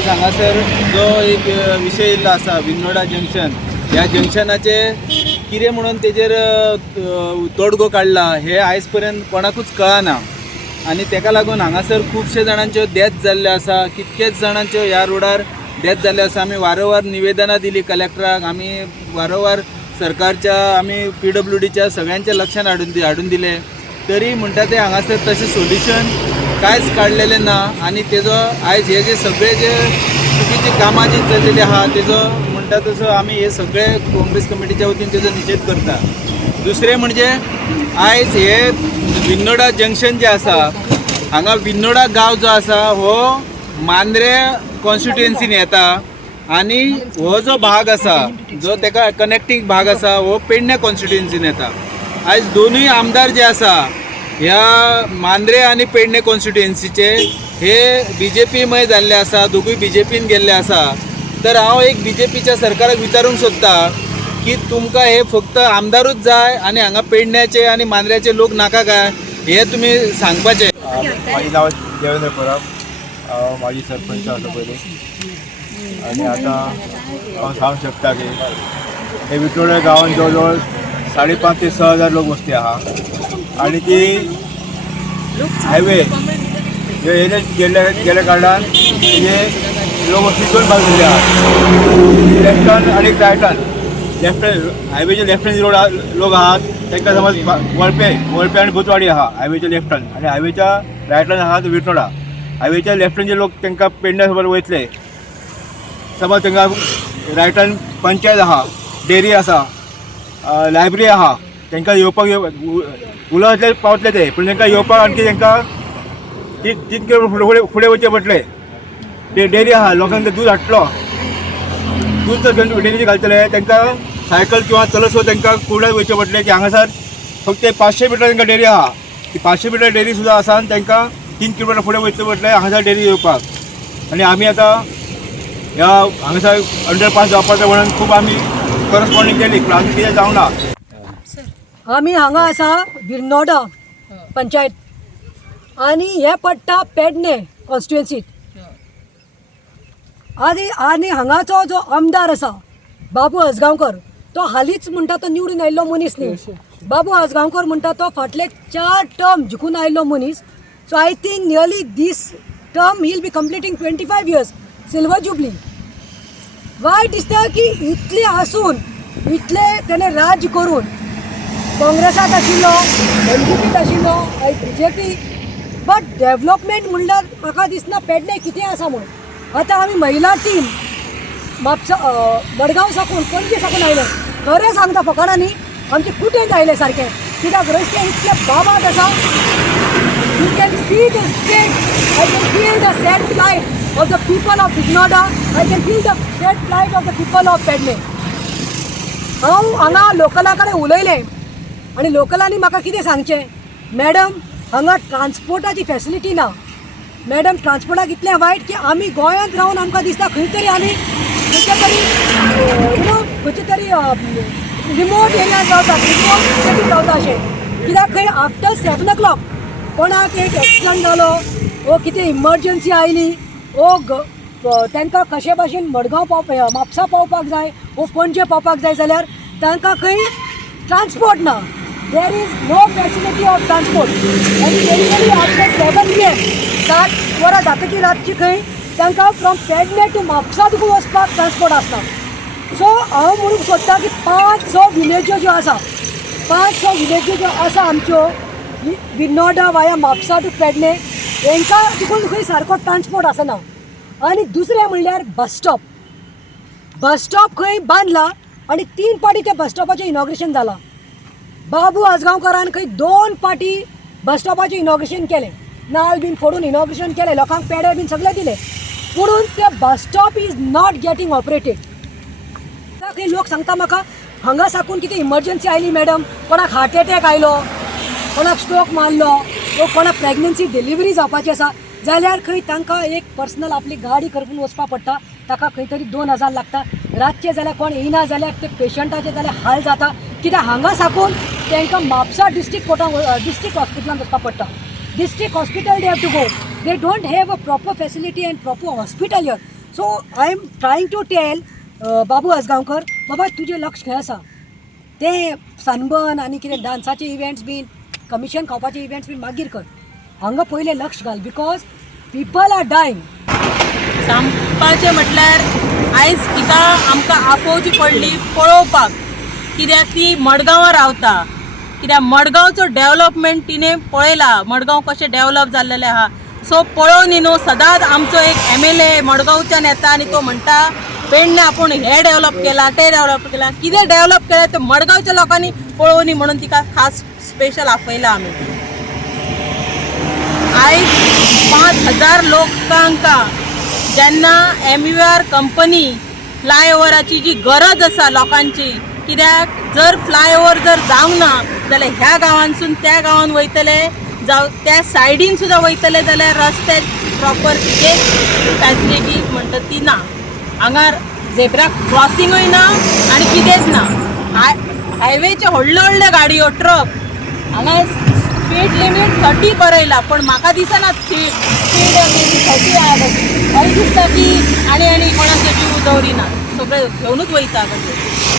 आयज हांगासर जो एक विशय येयल्लो आसा विनोडा जंक्शन, ह्या जंक्शनाचे कितें म्हणून तेजेर तोडगो काडला हे आयज पर्यंत कोणाकूच कळना आनी तेका लागून हांगासर खुबशे जाणांच्यो डेथ जाल्ल्यो आसा, कितकेच जाणांच्यो ह्या रोडार डेथ जाल्ल्यो आसा। आमी वारंवार निवेदनां दिली कलेक्टराक, आमी वारंवार सरकारच्या आमी PWDच्या सगळ्यांच्या लक्षांत हाडून दिले, तरी म्हणटा ते हांगासर तशें सोल्युशन कांयच काडलेलें ना। आनी तेजो आयज हे जे सगळे जे चुकीची कामां जी चल्लेली आहा तेजो म्हणटा तसो आमी हे सगळे काँग्रेस कमिटीच्या वतीन तेजो निशेध करता। दुसरें म्हणजे आयज हे विनोडा जंक्शन जे आसा, हांगा विनोडा गांव जो आसा हो मांद्रे कॉन्स्टिट्युएन्सीन येता आनी हो जो भाग आसा जो तेका कनेक्टींग भाग आसा हो पेडणे कॉन्स्टिट्युएन्सीन येता। आयज दोनूय आमदार जे आसा ह्या मांद्रे आनी पेडणे कॉन्स्टिट्युएन्सीचे हे BJP-मय जाल्ले आसा, दोगूय BJP-न गेल्ले आसा। तर हांव एक BJP-च्या सरकाराक विचारूंक सोदता की तुमकां हे फक्त आमदारूच जाय आनी हांगा पेडण्याचे आनी मांद्र्याचे लोक नाका काय, हे तुमी सांगपाचें। माझे नाव देवेंद्र परब, हांव माजी सरपंच आसा पयलीं आनी आतां हांव सांगूंक शकता की हे विटोळे गांवांत जवळ जवळ 5,500 ते 6,000 लोक वस्ती आहा आनी ती हायवे जे गेल्या कारणान तेजे लोक वस्ती 2 भाग जाल्ले आहात, लेफ्टान आनी रायटान। हायवेच्या लेफ्टान रोड लोक आहात तांकां समज वळपे आनी भुतवाडी आहा हायवेच्या लेफ्टान, आनी हायवेच्या रायटान आहात विटोडा। हायवेच्या लेफ्टान जे लोक तांकां पेडण्या समज वयतले, समज तांकां रायटान पंचायत आहा, डेरी आसा, लायब्ररी आहा, तांकां येवपाक उलयतले पावतले ते, पूण तांकां येवपाक आणखी तांकां 3 किलोमीटर फुडें वयचें पडटलें। ते डेरी आहा, लोकांक दूद हाडटलो, दूद जर डेरीचे घालतले तांकां सायकल किंवा चलत सुद्दां तांकां कुर्ड्याक वयचें पडटलें की हांगासर फक्त 500 मिटर तांकां डेरी आहा, ती 500 मिटर डेरी सुद्दां आसा आनी तांकां 3 किलोमीटर फुडें वयचें पडटलें हांगासर डेरी येवपाक। आनी आमी आतां ह्या हांगासर अंडरपास जावपाचो म्हणून खूब आमी करस्पॉन्डिंग केली, पूण आमी कितें जावना। आमी हांगा आसा विनोडा पंचायत आनी हे पडटा पेडणे कॉन्स्टिट्युएन्सीत आनी हांगाचो जो आमदार आसा बाबू आजगांवकर, तो हालींच म्हणटा तो निवडून आयिल्लो मनीस न्ही। बाबू आजगांवकर म्हणटा तो फाटले 4 टर्म जिखून आयिल्लो मनीस। So I think nearly this term he will be completing 25 years silver jubilee. वायट दिसता की इतले आसून इतले तेणे राज्य करून काँग्रेसात आशिल्लो, NDPत आशिल्लो, आयज BJP, बट डेव्हलपमेंट म्हणल्यार म्हाका दिसना पेडणे कितें आसा म्हणून। आतां आमी महिला टीम मडगांव साकून पणजे साकून आयले, खरें सांगता फकाणांनी आमचे कुटेंत आयले सारके, कित्याक रस्ते इतले बाबाद आसा। You can see the state, I can feel the sad plight of the people of Virnoda, I can feel the sad plight of the people of Pernem. हांव हांगा लोकला कडेन उलयलें आनी लोकलांनी म्हाका कितें सांगचें, मॅडम हांगा ट्रान्सपोर्टाची फॅसिलिटी ना। मॅडम ट्रान्सपोर्टाक इतलें वायट की आमी गोंयांत रावन आमकां दिसता खंय तरी आमी खंयचे तरी रिमोट एरियान रावता, रिमोट सिटीन रावता अशें। कित्याक खंय आफ्टर 7 o'clock कोणाक एक एक्सिडंट जालो वो कितें इमर्जन्सी आयली, वो तांकां कशे भाशेन मडगांव म्हापसा पावपाक जाय वो पणजे पावपाक जाय जाल्यार तांकां खंय ट्रान्सपोर्ट ना। There is no facility of transport आनी डेलिवरी आफ्टर 7 PM 7 वरां जातकीर रातची खंय तांकां फ्रॉम पेडणे टू म्हापसा देखून वचपाक ट्रान्सपोर्ट आसना। सो हांव म्हणूंक सोदता की 500 विलेज्यो ज्यो आसा, 500 विलेज्यो ज्यो आसा आमच्यो विनोडा वाया म्हापसा टू पेडणे, हांकां देखून खंय सारको ट्रान्सपोर्ट आसना। आनी दुसरें म्हणल्यार बस स्टॉप खंय बांदला आनी 3 पाटी त्या बस स्टॉपाचें इनॉग्रेशन जालां। बाबू आजगांवकरान खंय 2 पाटी बस स्टॉपाचें इनॉग्रेशन केलें, नाल बीन फोडून इनॉग्रेशन केलें, लोकांक पेडे बीन सगळे दिले, पूण ते bus stop is not getting operated. खंय लोक सांगता म्हाका हांगा साकून कितें इमर्जन्सी आयली मॅडम, कोणाक हार्ट एटॅक आयलो, कोणाक स्ट्रोक मारलो, वो कोणाक प्रेग्नन्सी डिलिव्हरी जावपाची आसा जाल्यार खंय तांकां एक पर्सनल आपली गाडी करपून वचपा पडटा, ताका खंय तरी 2,000 लागता। रातचे जाल्यार कोण येयना जाल्यार ते पेशंटाचे जाल्यार हाल जाता, कित्याक हांगा साकून तांकां म्हापसा डिस्ट्रिक्ट हॉस्पिटलांत वचपा पडटा। District hospital they have to go, they don't have a proper facility and proper hospital here. So I am trying to tell Babu Azgaonkar बाबा तुजें लक्ष खंय आसा तें सनबर्न आनी कितें डान्साचे इव्हेंट्स बीन कमिशन खावपाचे इव्हेंट्स बीन मागीर कर हांगा पयलें लक्ष घाल बिकॉज पीपल आर डायंग. सांगपाचें म्हटल्यार आयज तिका आमकां आपोवची पडली पळोवपाक कित्याक ती मडगांवां रावता कित्याक मडगांवचो डेवलपमेंट तिणें पळयला मडगांव कशें डेवलप जाल्लेलें आहा सो पळोवन न्हू सदांच आमचो एक MLA मडगांवच्यान येता आनी तो म्हणटा पेडणे आपूण हे डेवलप केला ते डेवलप केला कितें डेवलप केलें तें मडगांवच्या लोकांनी पळोवनी म्हणून तिका खास स्पेशल आपयला आमी. आयज 5,000 लोकांका जेन्ना MUR कंपनी फ्लायओवराची जी गरज आसा लोकांची कित्याक जर फ्लायओवर जर जावंक ना जाल्यार ह्या गांवांसून त्या गांवांत वयतले जावं त्या सायडीन सुद्दां वयतले जाल्यार रस्ते प्रॉपर एक फॅसिलिटी म्हणटा ती ना हांगा झेब्रा क्रॉसिंगूय ना आनी कितेंच ना हायवेचे व्हडल्यो व्हडल्यो गाडयो ट्रक हांगा स्पीड लिमीट 30 बरयला पण म्हाका दिसना स्पीड 30 आहा अशें दिसता की आनी कोणाचे जीव दवरिना सगळे घेवनूच वयता